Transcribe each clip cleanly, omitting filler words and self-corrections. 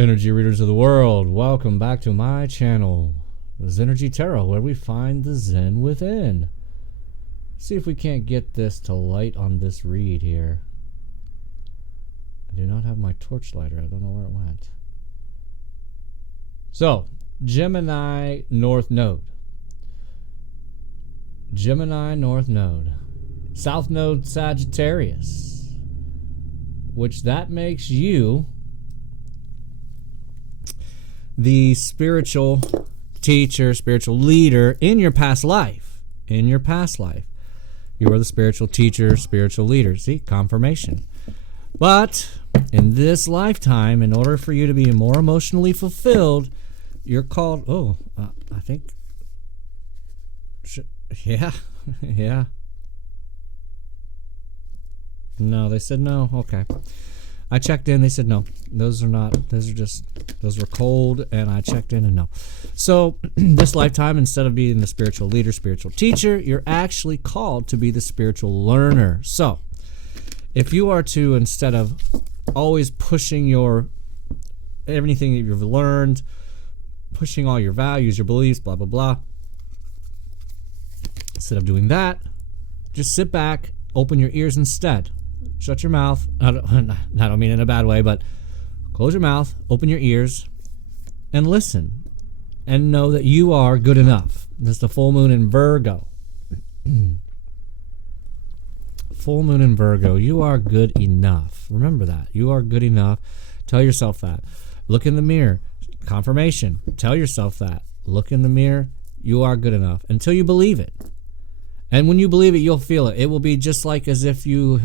Energy readers of the world, welcome back to my channel, Zenergy Tarot, where we find the Zen within. See if we can't get this to light on this read here. I do not have my torch lighter. I don't know where it went. So, Gemini North Node. Gemini North Node. South Node Sagittarius. Which that makes you the spiritual teacher, spiritual leader in your past life. In your past life. You are the spiritual teacher, spiritual leader. See, confirmation. But in this lifetime, in order for you to be more emotionally fulfilled, you're called, I think, yeah. No, they said no. Okay. I checked in, they said no. Those were cold, and I checked in and no. So this lifetime, instead of being the spiritual leader, spiritual teacher, you're actually called to be the spiritual learner. So if you are to, instead of always pushing everything that you've learned, pushing all your values, your beliefs, blah, blah, blah, instead of doing that, just sit back, open your ears instead. Shut your mouth. I don't mean in a bad way, but close your mouth, open your ears, and listen. And know that you are good enough. This is the full moon in Virgo. Full moon in Virgo. You are good enough. Remember that. You are good enough. Tell yourself that. Look in the mirror. Confirmation. Tell yourself that. Look in the mirror. You are good enough. Until you believe it. And when you believe it, you'll feel it. It will be just like as if you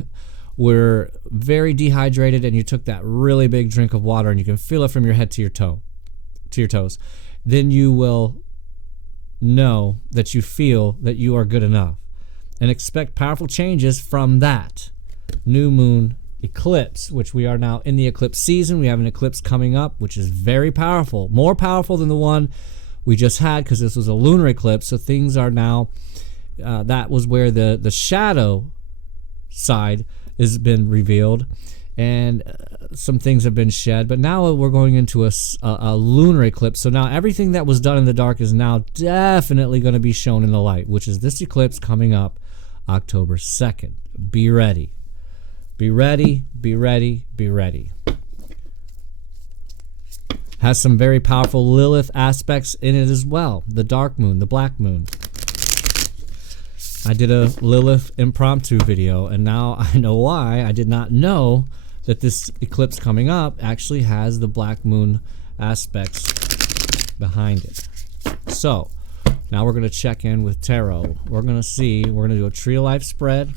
were very dehydrated and you took that really big drink of water and you can feel it from your head to your toes. Then you will know that you feel that you are good enough, and expect powerful changes from that new moon eclipse, which we are now in the eclipse season. We have an eclipse coming up, which is very powerful, more powerful than the one we just had, because this was a lunar eclipse. So things are now, that was where the shadow side has been revealed, and some things have been shed, but now we're going into a lunar eclipse. So now everything that was done in the dark is now definitely going to be shown in the light, which is this eclipse coming up October 2nd. Be ready. Be ready, be ready, be ready. Has some very powerful Lilith aspects in it as well. The dark moon, the black moon. I did a Lilith impromptu video, and now I know why. I did not know that this eclipse coming up actually has the black moon aspects behind it. So now we're going to check in with tarot. We're going to do a tree of life spread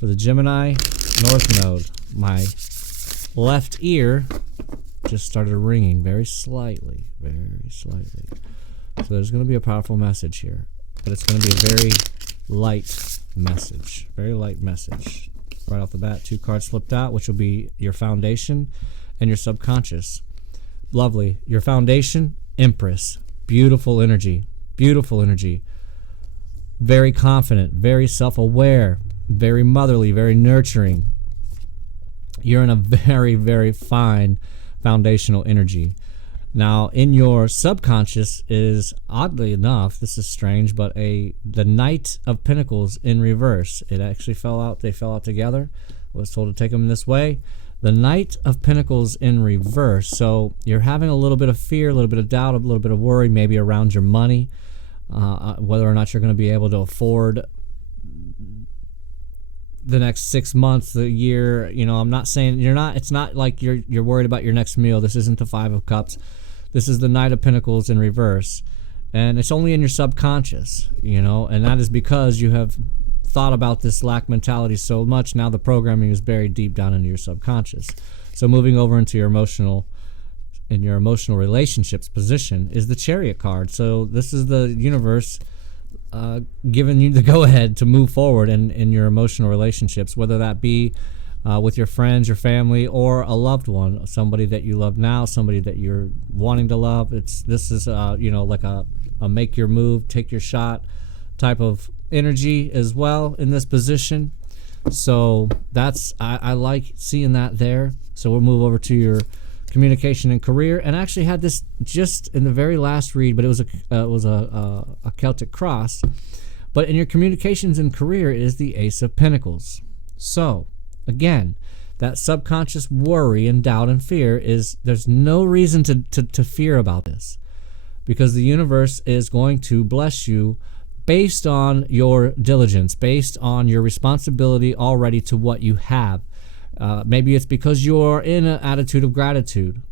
for the Gemini North Node. My left ear just started ringing very slightly. So there's going to be a powerful message here, but it's going to be a very light message. Very light message. Right off the bat, 2 cards flipped out, which will be your foundation and your subconscious. Lovely. Your foundation, Empress. Beautiful energy. Beautiful energy. Very confident, very self-aware, very motherly, very nurturing. You're in a very, very fine foundational energy. Now, in your subconscious is, oddly enough, this is strange, but the Knight of Pentacles in reverse. It actually fell out. They fell out together. I was told to take them this way. The Knight of Pentacles in reverse. So you're having a little bit of fear, a little bit of doubt, a little bit of worry, maybe around your money, whether or not you're going to be able to afford the next 6 months, the year. You know, I'm not saying you're not. It's not like you're worried about your next meal. This isn't the 5 of Cups. This is the Knight of Pentacles in reverse, and it's only in your subconscious, you know, and that is because you have thought about this lack mentality so much. Now the programming is buried deep down into your subconscious. So moving over into your emotional relationships position is the Chariot card. So this is the universe giving you the go-ahead to move forward in your emotional relationships, whether that be with your friends, your family, or a loved one, somebody that you love now, somebody that you're wanting to love. This is like a make your move, take your shot type of energy as well in this position. So that's I like seeing that there. So we'll move over to your communication and career, and I actually had this just in the very last read, but it was a Celtic cross. But in your communications and career is the Ace of Pentacles. So again, that subconscious worry and doubt and fear is, there's no reason to fear about this, because the universe is going to bless you based on your diligence, based on your responsibility already to what you have. Maybe it's because you're in an attitude of gratitude.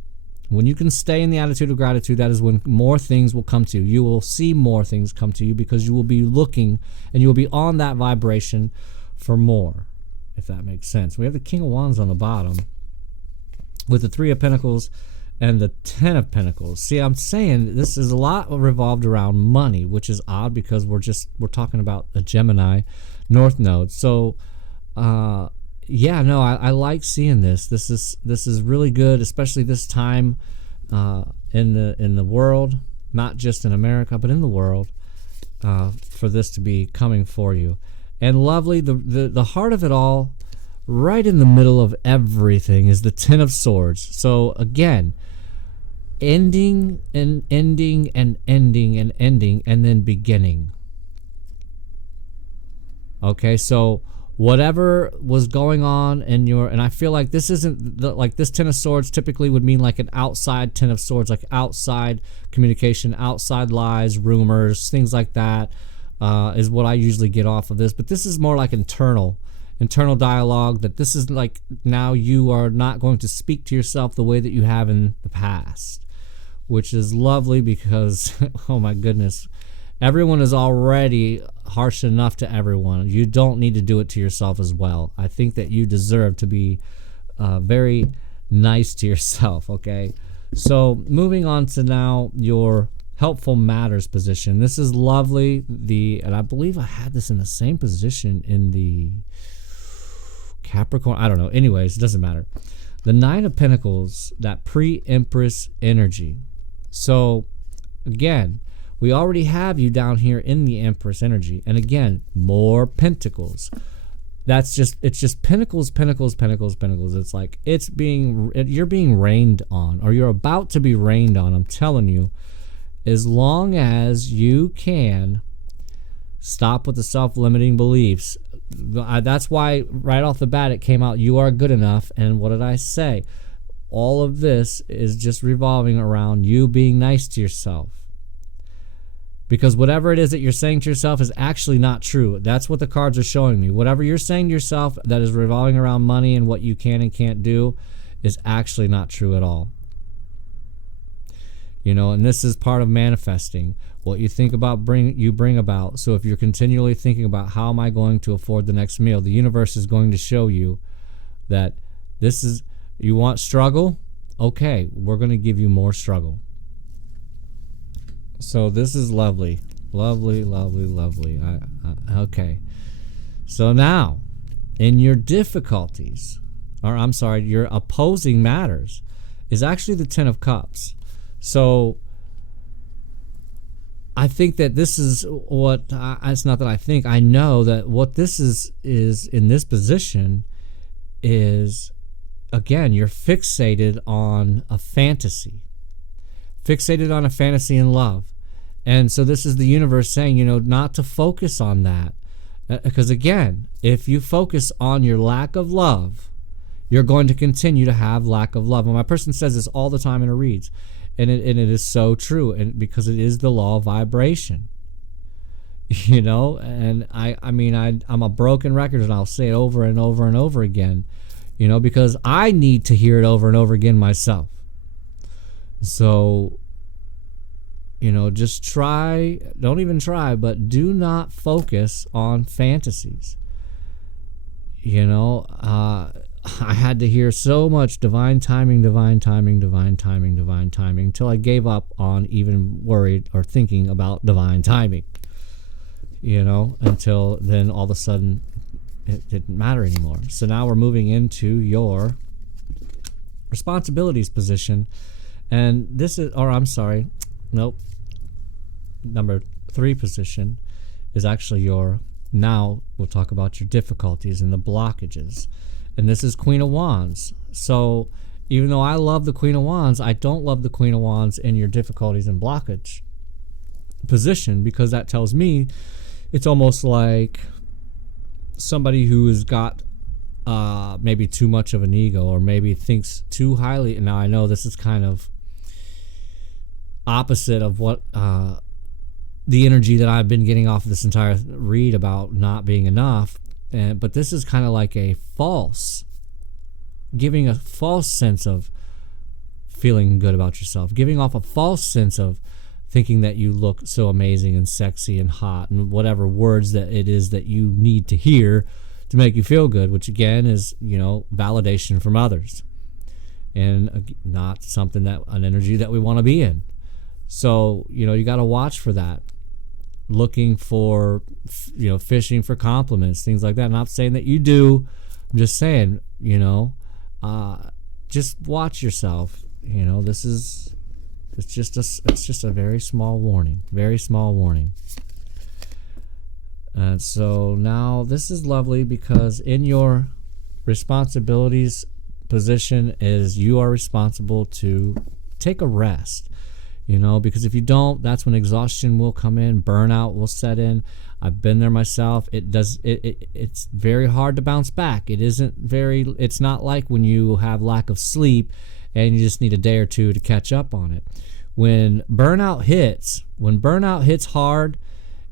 When you can stay in the attitude of gratitude, that is when more things will come to you. You will see more things come to you because you will be looking and you will be on that vibration for more, if that makes sense. We have the King of Wands on the bottom with the Three of Pentacles and the Ten of Pentacles. See, I'm saying this is a lot revolved around money, which is odd because we're talking about a Gemini North Node. So, yeah, no, I like seeing this. This is really good, especially this time in the world, not just in America, but in the world, for this to be coming for you. And lovely, the heart of it all, right in the middle of everything, is the Ten of Swords. So again, ending and ending and ending and ending, and then beginning. Okay, so whatever was going on in your, and I feel like this isn't like this Ten of Swords typically would mean like an outside Ten of Swords, like outside communication, outside lies, rumors, things like that, is what I usually get off of this. But this is more like internal dialogue, that this is like, now you are not going to speak to yourself the way that you have in the past, which is lovely because oh my goodness, everyone is already harsh enough to everyone. You don't need to do it to yourself as well. I think that you deserve to be very nice to yourself, okay? So moving on to now your helpful matters position. This is lovely. And I believe I had this in the same position in the Capricorn. I don't know. Anyways, it doesn't matter. The Nine of Pentacles, that pre-Empress energy. So again, we already have you down here in the Empress energy. And again, more pentacles. It's just pentacles, pentacles, pentacles, pentacles. It's like you're being rained on, or you're about to be rained on. I'm telling you, as long as you can stop with the self-limiting beliefs. That's why right off the bat it came out, you are good enough. And what did I say? All of this is just revolving around you being nice to yourself. Because whatever it is that you're saying to yourself is actually not true. That's what the cards are showing me. Whatever you're saying to yourself that is revolving around money and what you can and can't do is actually not true at all. You know, and this is part of manifesting. What you think about, you bring about. So if you're continually thinking about, how am I going to afford the next meal, the universe is going to show you that this is, you want struggle? Okay, we're going to give you more struggle. So this is lovely. Lovely, lovely, lovely. Okay. So now, in your difficulties, or I'm sorry, your opposing matters, is actually the Ten of Cups. So I think that this is what, it's not that I think, I know that what this is in this position is, again, you're fixated on a fantasy. Fixated on a fantasy in love. And so this is the universe saying, you know, not to focus on that. Because again, if you focus on your lack of love, you're going to continue to have lack of love. And my person says this all the time in her reads. And it is so true, and because it is the law of vibration. You know, and I'm a broken record, and I'll say it over and over and over again, you know, because I need to hear it over and over again myself. So, you know, just don't even try, but do not focus on fantasies. You know, I had to hear so much divine timing, divine timing, divine timing, divine timing, until I gave up on even worried or thinking about divine timing. You know, until then all of a sudden it didn't matter anymore. So now we're moving into your responsibilities position. And this is, or I'm sorry, nope. Number 3 position is actually your, now we'll talk about your difficulties and the blockages. And this is Queen of Wands. So, even though I love the Queen of Wands, I don't love the Queen of Wands in your difficulties and blockage position, because that tells me it's almost like somebody who has got maybe too much of an ego, or maybe thinks too highly. Now I know this is kind of opposite of what the energy that I've been getting off of this entire read about not being enough, but this is kind of like a false, giving a false sense of feeling good about yourself, giving off a false sense of thinking that you look so amazing and sexy and hot and whatever words that it is that you need to hear to make you feel good, which again is, validation from others, and not something that, an energy that we want to be in. So, you got to watch for that, looking for, fishing for compliments, things like that. I'm not saying that you do. I'm just saying, just watch yourself. It's just a very small warning, very small warning. And so now this is lovely, because in your responsibilities position is you are responsible to take a rest, because if you don't, that's when exhaustion will come in, burnout will set in. I've been there myself. It's very hard to bounce back. It's not like when you have lack of sleep and you just need a day or two to catch up on it. When burnout hits hard,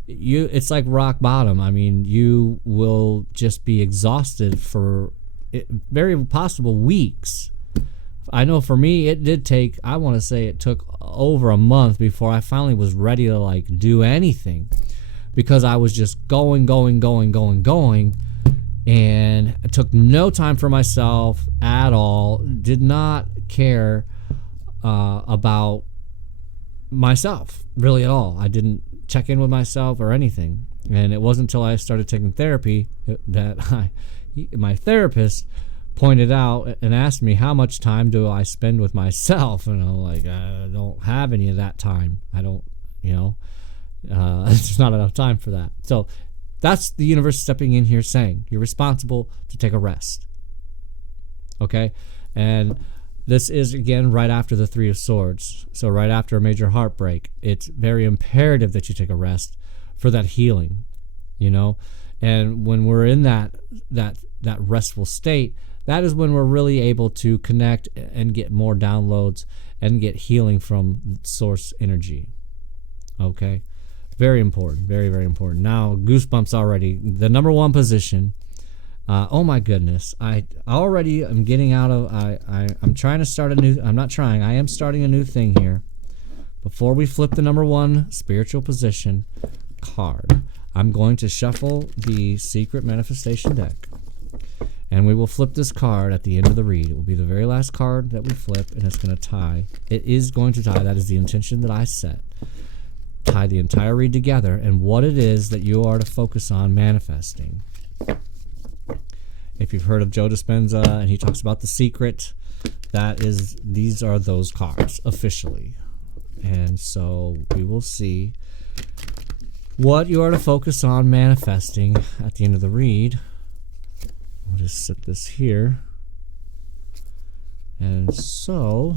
it's like rock bottom. I mean, you will just be exhausted for very possible weeks. I know for me, it did take, I want to say it took over a month before I finally was ready to do anything, because I was just going, and I took no time for myself at all, did not care about myself really at all. I didn't check in with myself or anything. And it wasn't until I started taking therapy that my therapist pointed out and asked me, how much time do I spend with myself? And I'm like, I don't have any of that time. I don't, it's not enough time for that. So that's the universe stepping in here saying you're responsible to take a rest. Okay? And this is, again, right after the Three of Swords. So right after a major heartbreak, it's very imperative that you take a rest for that healing, And when we're in that restful state, that is when we're really able to connect and get more downloads and get healing from source energy. Okay? Very important. Very, very important. Now, goosebumps already. The number one position. Oh my goodness. I already am getting out of... I'm trying to start a new... I'm not trying. I am starting a new thing here. Before we flip the number one spiritual position card, I'm going to shuffle the Secret Manifestation deck. And we will flip this card at the end of the read. It will be the very last card that we flip, and it's going to tie. It is going to tie. That is the intention that I set. Tie the entire read together and what it is that you are to focus on manifesting. If you've heard of Joe Dispenza and he talks about the secret, these are those cards officially. And so we will see what you are to focus on manifesting at the end of the read. We'll just set this here. And so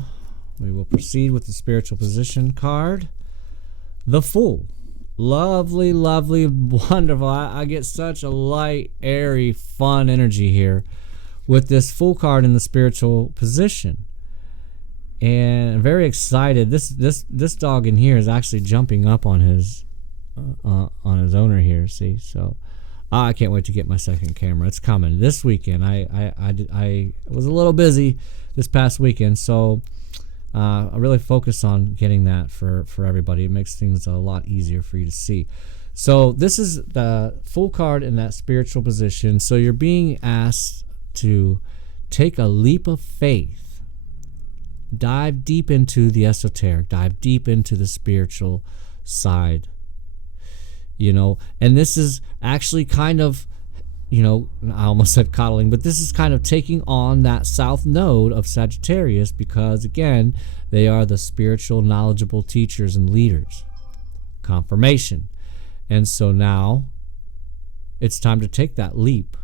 we will proceed with the spiritual position card. The Fool. Lovely, lovely, wonderful. I get such a light, airy, fun energy here with this Fool card in the spiritual position. And I'm very excited. This dog in here is actually jumping up on his owner here. See, so I can't wait to get my second camera. It's coming this weekend. I was a little busy this past weekend, so I really focus on getting that for everybody. It makes things a lot easier for you to see. So this is the Fool card in that spiritual position. So you're being asked to take a leap of faith. Dive deep into the esoteric. Dive deep into the spiritual side. And this is actually kind of, I almost said coddling, but this is kind of taking on that south node of Sagittarius, because again, they are the spiritual, knowledgeable teachers and leaders. Confirmation. And so now it's time to take that leap.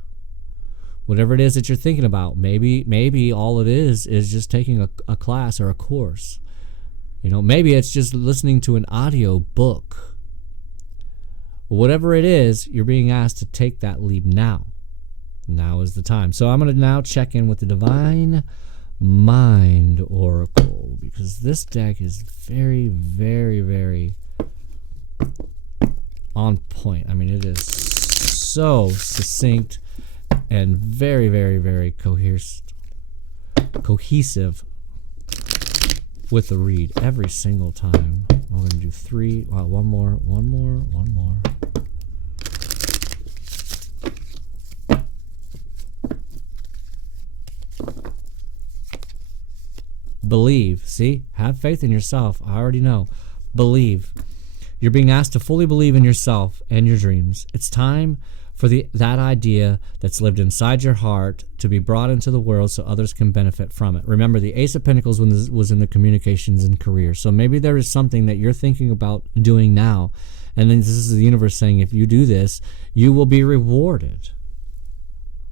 Whatever it is that you're thinking about, maybe all it is just taking a class or a course. Maybe it's just listening to an audio book. Whatever it is, you're being asked to take that leap now. Now is the time. So I'm going to now check in with the Divine Mind Oracle, because this deck is very, very, very on point. I mean, it is so succinct and very, very, very cohesive with the read every single time. We're going to do three. One more. Believe. See? Have faith in yourself. I already know. Believe. You're being asked to fully believe in yourself and your dreams. It's time for that idea that's lived inside your heart to be brought into the world so others can benefit from it. Remember, the Ace of Pentacles was in the communications and career. So maybe there is something that you're thinking about doing now, and then this is the universe saying, if you do this, you will be rewarded.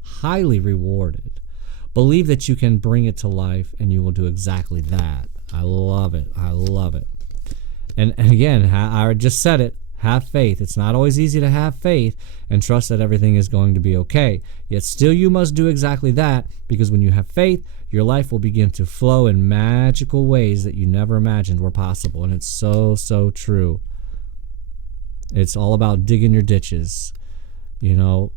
Highly rewarded. Believe that you can bring it to life, and you will do exactly that. I love it. I love it. And again, I just said it. Have faith. It's not always easy to have faith and trust that everything is going to be okay. Yet still you must do exactly that, because when you have faith, your life will begin to flow in magical ways that you never imagined were possible. And it's so, so true. It's all about digging your ditches. It's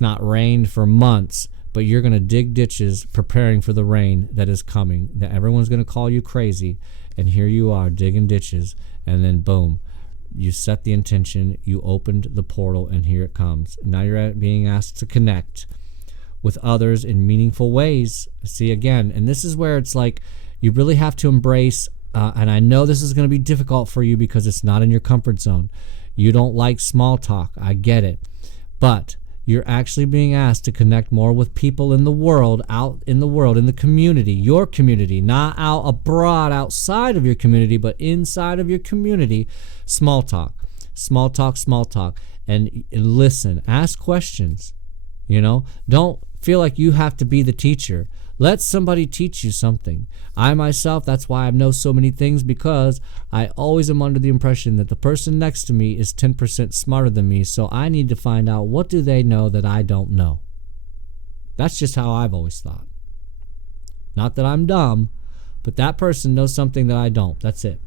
not rained for months, but you're going to dig ditches preparing for the rain that is coming, that everyone's going to call you crazy. And here you are digging ditches, and then boom. You set the intention, you opened the portal, and here it comes. Now you're being asked to connect with others in meaningful ways. See, again, and this is where it's like you really have to embrace, and I know this is going to be difficult for you because it's not in your comfort zone. You don't like small talk. I get it. But you're actually being asked to connect more with people in the world, out in the world, in the community, your community, not out abroad outside of your community, but inside of your community. Small talk, small talk, small talk, and listen, ask questions. Don't feel like you have to be the teacher. Let somebody teach you something. I myself, that's why I know so many things, because I always am under the impression that the person next to me is 10% smarter than me, so I need to find out, what do they know that I don't know? That's just how I've always thought. Not that I'm dumb, but that person knows something that I don't. That's it.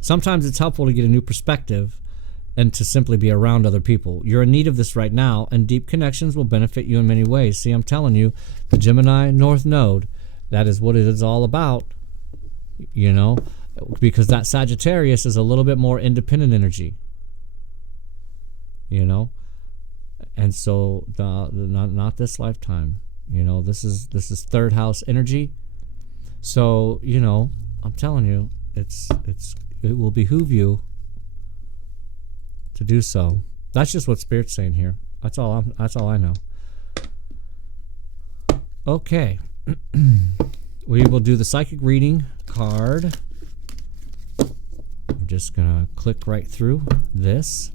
Sometimes it's helpful to get a new perspective and to simply be around other people. You're in need of this right now, and deep connections will benefit you in many ways. See, I'm telling you, the Gemini North Node, that is what it is all about, because that Sagittarius is a little bit more independent energy, and so not this lifetime, this is third house energy. So, I'm telling you, it will behoove you to do so. That's just what Spirit's saying here. That's all I know. Okay. We will do the psychic reading card. I'm just gonna click right through this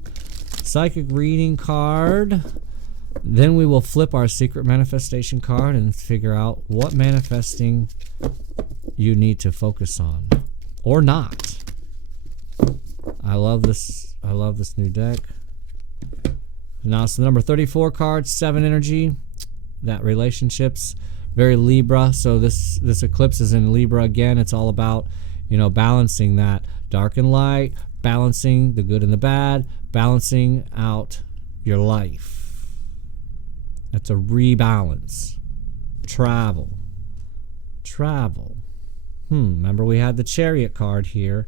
psychic reading card. Then we will flip our secret manifestation card and figure out what manifesting you need to focus on or not. I love this new deck. Now it's the number 34 card, 7 energy. That relationships, very Libra. So this eclipse is in Libra again. It's all about, balancing that dark and light, balancing the good and the bad, balancing out your life. That's a rebalance. Travel. Remember we had the Chariot card here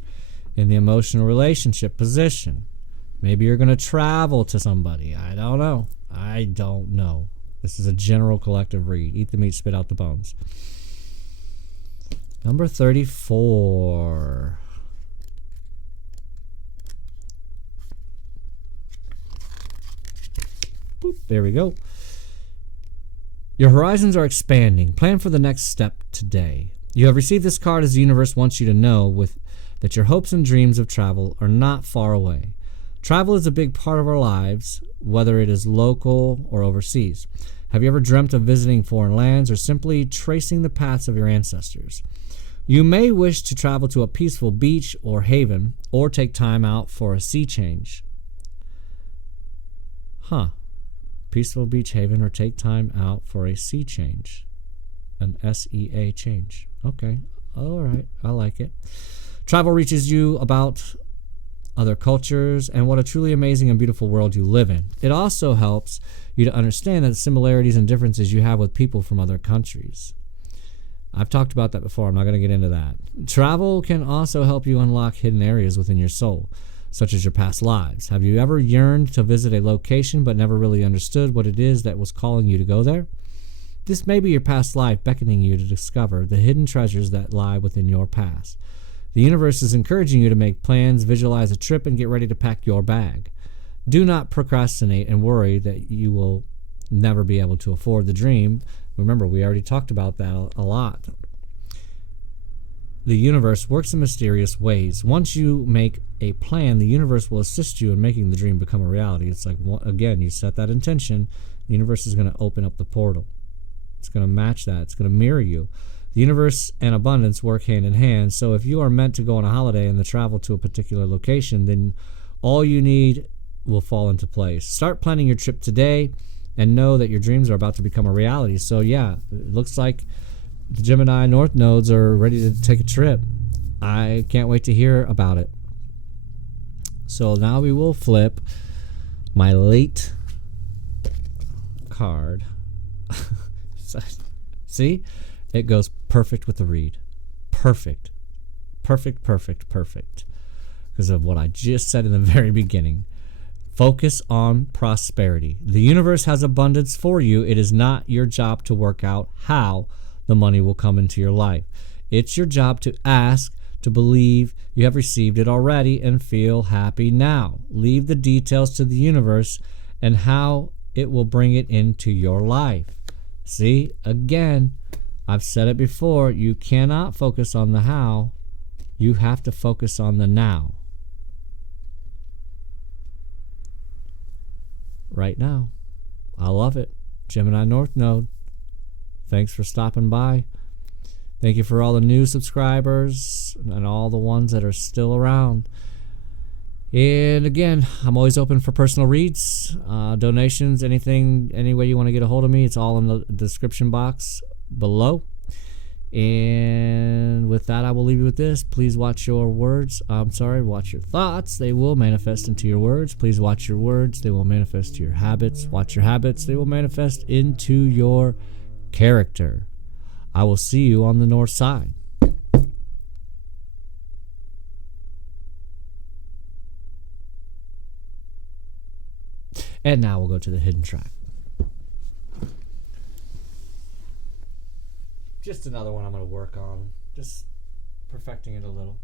in the emotional relationship position. Maybe you're going to travel to somebody. I don't know. This is a general collective read. Eat the meat, spit out the bones. Number 34. Boop, there we go. Your horizons are expanding. Plan for the next step today. You have received this card as the universe wants you to know that your hopes and dreams of travel are not far away. Travel is a big part of our lives, whether it is local or overseas. Have you ever dreamt of visiting foreign lands or simply tracing the paths of your ancestors? You may wish to travel to a peaceful beach or haven, or take time out for a sea change. Peaceful beach haven, or take time out for a sea change. An SEA change. Okay. All right. I like it. Travel reaches you about other cultures and what a truly amazing and beautiful world you live in. It also helps you to understand the similarities and differences you have with people from other countries. I've talked about that before. I'm not going to get into that. Travel can also help you unlock hidden areas within your soul, such as your past lives. Have you ever yearned to visit a location but never really understood what it is that was calling you to go there? This may be your past life beckoning you to discover the hidden treasures that lie within your past. The universe is encouraging you to make plans, visualize a trip, and get ready to pack your bag. Do not procrastinate and worry that you will never be able to afford the dream. Remember, we already talked about that a lot. The universe works in mysterious ways. Once you make a plan, the universe will assist you in making the dream become a reality. It's like, again, you set that intention, the universe is going to open up the portal. It's going to match that. It's going to mirror you. The universe and abundance work hand in hand. So if you are meant to go on a holiday and to travel to a particular location, then all you need will fall into place. Start planning your trip today and know that your dreams are about to become a reality. So yeah, it looks like the Gemini North nodes are ready to take a trip. I can't wait to hear about it. So now we will flip my late card. See? It goes perfect with the read. Perfect. Perfect, perfect, perfect. Because of what I just said in the very beginning. Focus on prosperity. The universe has abundance for you. It is not your job to work out how the money will come into your life. It's your job to ask, to believe you have received it already, and feel happy now. Leave the details to the universe and how it will bring it into your life. See, again, I've said it before, you cannot focus on the how. You have to focus on the now. Right now. I love it. Gemini North Node. Thanks for stopping by. Thank you for all the new subscribers and all the ones that are still around. And again, I'm always open for personal reads, donations, anything, any way you want to get a hold of me. It's all in the description box below. And with that, I will leave you with this. Please watch your words. Watch your thoughts. They will manifest into your words. Please watch your words. They will manifest to your habits. Watch your habits. They will manifest into your character. I will see you on the north side. And now we'll go to the hidden track. Just another one I'm going to work on. Just perfecting it a little.